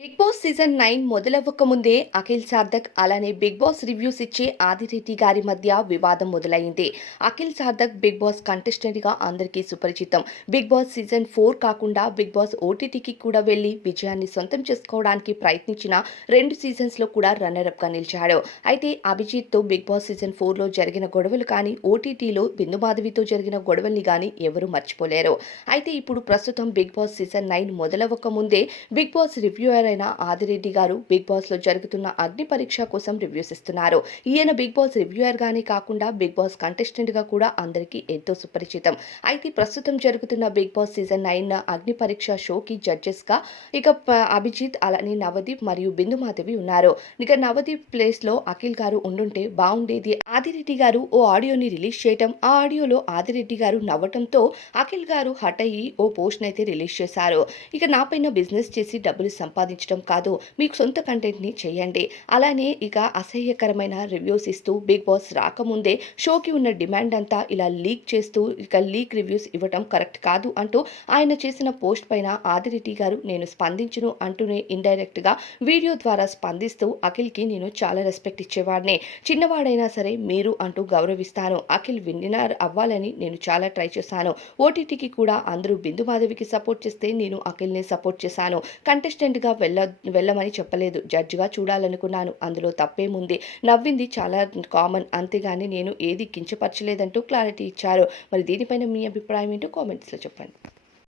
Big boss season nine మొదలవ్వక ముందే అఖిల్ సార్థక్ అలానే బిగ్ బాస్ రివ్యూస్ ఇచ్చే ఆదిరెడ్డి గారి మధ్య వివాదం మొదలైంది. అఖిల్ సార్థక్ బిగ్ బాస్ కంటెస్టెంట్గా అందరికీ సుపరిచితం. బిగ్ బాస్ సీజన్ ఫోర్ కాకుండా బిగ్ బాస్ ఓటీటీకి కూడా వెళ్ళి విజయాన్ని సొంతం చేసుకోవడానికి ప్రయత్నించిన రెండు సీజన్స్లో కూడా రన్నర్ అప్గా నిలిచాడు. అయితే అభిజిత్తో బిగ్ బాస్ సీజన్ ఫోర్లో జరిగిన గొడవలు కానీ ఓటీటీలో బిందుమాధవితో జరిగిన గొడవల్ని కానీ ఎవరూ మర్చిపోలేరు. అయితే ఇప్పుడు ప్రస్తుతం బిగ్ బాస్ సీజన్ నైన్ మొదలవ్వక ముందే బిగ్ బాస్ రివ్యూ అయిన ఆదిరెడ్డి గారు బిగ్ బాస్లో జరుగుతున్న అగ్ని పరీక్ష కోసం రివ్యూస్ ఇస్తున్నారు ఈయన బిగ్ బాస్ రివ్యూయర్ గానే కాకుండా బిగ్ బాస్ కంటెస్టెంట్గా కూడా అందరికీ ఎంతో సుపరిచితం. అయితే ప్రస్తుతం జరుగుతున్న బిగ్ బాస్ సీజన్ నైన్ అగ్ని పరీక్ష షోకి జడ్జెస్గా ఇక అభిజిత్ అలానే నవదీప్ మరియు బిందుమాధవి ఉన్నారు. ఇక నవదీప్ ప్లేస్లో అఖిల్ గారు ఉండుంటే బాగుండేది ఆదిరెడ్డి గారు ఓ ఆడియోని రిలీజ్ చేయటం ఆ ఆడియోలో ఆదిరెడ్డి గారు నవ్వటంతో అఖిల్ గారు హట్ అయ్యి ఓ పోస్ట్ అయితే రిలీజ్ చేశారు. ఇక నాపైన బిజినెస్ చేసి డబ్బులు సంపాదించడం కాదు. మీకు సొంత కంటెంట్ని చేయండి. అలానే ఇక అసహ్యకరమైన రివ్యూస్ ఇస్తూ బిగ్ బాస్ రాకముందే షోకి ఉన్న డిమాండ్ అంతా ఇలా లీక్ చేస్తూ ఇక లీక్ రివ్యూస్ ఇవ్వటం కరెక్ట్ కాదు అంటూ ఆయన చేసిన పోస్ట్ పైన ఆదిరెడ్డి గారు నేను స్పందించును అంటూనే ఇండైరెక్ట్గా వీడియో ద్వారా స్పందిస్తూ అఖిల్కి నేను చాలా రెస్పెక్ట్ ఇచ్చేవాడిని. చిన్నవాడైనా సరే మీరు అంటూ గౌరవిస్తాను. అఖిల్ విన్నర్ అవ్వాలని నేను చాలా ట్రై చేశాను. ఓటీటీకి కూడా అందరూ బిందు మాధవికి సపోర్ట్ చేస్తే నేను అఖిల్ని సపోర్ట్ చేశాను. కంటెస్టెంట్గా వెళ్ళ వెళ్ళమని చెప్పలేదు. జడ్జిగా చూడాలనుకున్నాను. అందులో తప్పేముంది? నవ్వింది చాలా కామన్. అంతేగాని నేను ఏది కించపరచలేదంటూ క్లారిటీ ఇచ్చారు. మరి దీనిపైన మీ అభిప్రాయం ఏంటో కామెంట్స్లో చెప్పండి.